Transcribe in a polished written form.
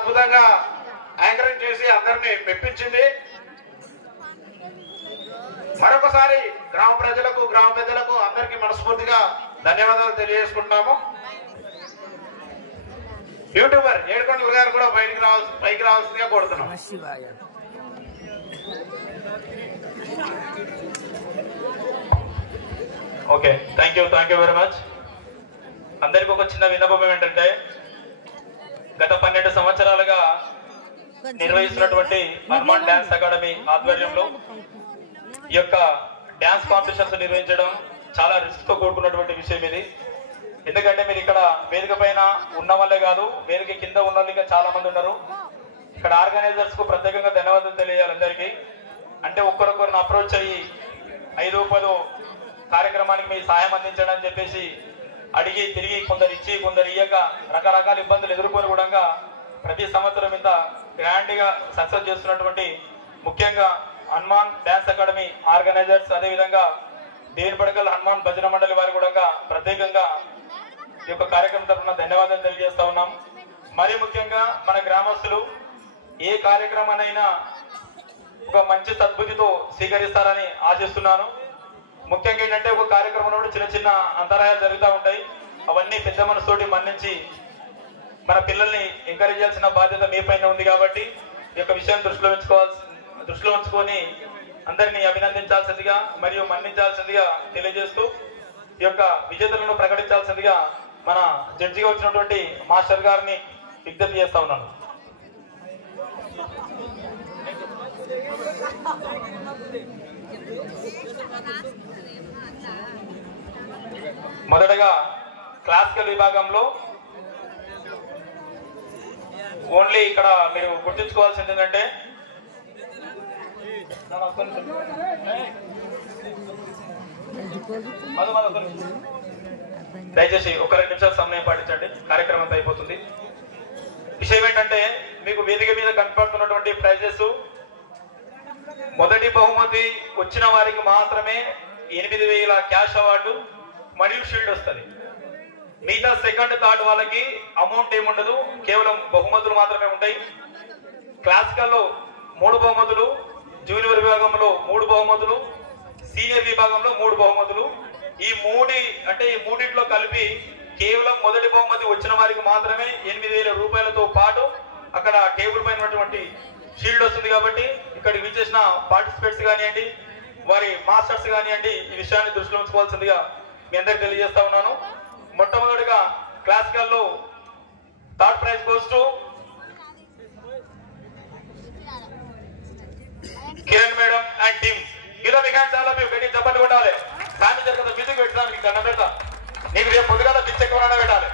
అద్భుతంగా యాంకరింగ్ చేసి అందరినీ మెప్పించింది. మరొకసారి గ్రామ ప్రజలకు గ్రామ పెద్దలకు అందరికీ మనస్ఫూర్తిగా ధన్యవాదాలు తెలియజేసుకుంటున్నాము. యూట్యూబర్ ఏడుకొండల గారు కూడా పైకి రావాల్సిందిగా కోరుతున్నాం. Okay, thank you very much. అందరికి ఒక చిన్న విన్నపం ఏంటంటే గత 12 సంవత్సరాలుగా నిర్వహిస్తున్నటువంటి హనుమాన్ డాన్స్ అకాడమీ ఆధ్వర్యంలో ఈ యొక్క డాన్స్ కాంపిటీషన్స్ నిర్వహించడం చాలా రిస్క్ తో కూడుకున్నటువంటి విషయం ఇది. ఎందుకంటే మీరు ఇక్కడ వేదిక పైన ఉన్న వాళ్ళే కాదు, వేదిక కింద ఉన్న వాళ్ళు ఇంకా చాలా మంది ఉన్నారు. ఇక్కడ ఆర్గనైజర్స్ కు ప్రత్యేకంగా ధన్యవాదాలు తెలియాలి అందరికీ. అంటే ఒక్కరొక్కరిని అప్రోచ్ అయ్యి 5-10 కార్యక్రమానికి మీ సహాయం అందించడం అని చెప్పేసి అడిగి తిరిగి కొందరు ఇచ్చి కొందరు ఇయ్యక రకరకాల ఇబ్బందులు ఎదుర్కొని కూడా ప్రతి సంవత్సరం ఇంత గ్రాండ్ గా సక్సెస్ చేస్తున్నటువంటి ముఖ్యంగా హనుమాన్ డాన్స్ అకాడమీ ఆర్గనైజర్స్, అదేవిధంగా దేవరపడకల్ హనుమాన్ భజన మండలి వారు కూడా ప్రత్యేకంగా ఈ యొక్క కార్యక్రమం తరఫున ధన్యవాదాలు తెలియజేస్తా ఉన్నాం. మరి ముఖ్యంగా మన గ్రామస్తులు ఏ కార్యక్రమానైనా ఒక మంచి సద్బుద్ధితో స్వీకరిస్తారని ఆశిస్తున్నాను. ముఖ్యంగా ఏంటంటే ఒక కార్యక్రమంలో చిన్న చిన్న అంతరాయాలు జరుగుతూ ఉంటాయి. అవన్నీ పెద్ద మనసుతోటి మన్నించి మన పిల్లల్ని ఎంకరేజ్ చేయాల్సిన బాధ్యత మీ పైన ఉంది. కాబట్టి ఈ యొక్క విషయాన్ని దృష్టిలో ఉంచుకొని అందరినీ అభినందించాల్సిందిగా మరియు మన్నించాల్సిందిగా తెలియజేస్తూ ఈ యొక్క విజేతలను ప్రకటించాల్సిందిగా మన జడ్జిగా వచ్చినటువంటి మాస్టర్ గారిని విజ్ఞప్తి చేస్తా ఉన్నాను. మొదటగా క్లాసికల్ విభాగంలో ఓన్లీ ఇక్కడ మీరు గుర్తుంచుకోవాల్సింది ఏంటంటే దయచేసి ఒక 2 నిమిషాల సమయం పాటించండి, కార్యక్రమం అంతా అయిపోతుంది. విషయం ఏంటంటే మీకు వేదిక మీద కనపడుతున్నటువంటి ప్రైజెస్, మొదటి బహుమతి వచ్చిన వారికి మాత్రమే 8,000 క్యాష్ అవార్డు మరియు షీల్డ్ వస్తుంది. మిగతా సెకండ్ థర్డ్ వాళ్ళకి అమౌంట్ ఏముండదు, కేవలం బహుమతులు మాత్రమే ఉంటాయి. క్లాసికల్లో 3 బహుమతులు, జూనియర్ విభాగంలో 3 బహుమతులు, సీనియర్ విభాగంలో 3 బహుమతులు. ఈ మూడిట్లో కలిపి కేవలం మొదటి బహుమతి వచ్చిన వారికి మాత్రమే 8,000 రూపాయలతో పాటు అక్కడ టేబుల్ పైన ఉన్నటువంటి షీల్డ్ వస్తుంది. కాబట్టి ఇక్కడికి విచ్చేసిన పార్టిసిపేట్స్ కానివ్వండి, వారి మాస్టర్స్ కానివ్వండి, ఈ విషయాన్ని దృష్టిలో ఉంచుకోవాల్సిందిగా మీ అందరికి తెలియజేస్తా ఉన్నాను. మొట్టమొదటిగా క్లాసికల్లో third prize goes to Kiran madam and team. ఇలా మీ హ్యాండ్స్ చాలా గట్టి చప్పట్లు కొట్టాలి. సామి జరుగుతుంది మ్యూజిక్ పెట్టడానికి దండం పెడతా. నీకు రేపు పొద్దుగా పిచ్చెక్కువైనా పెట్టాలి.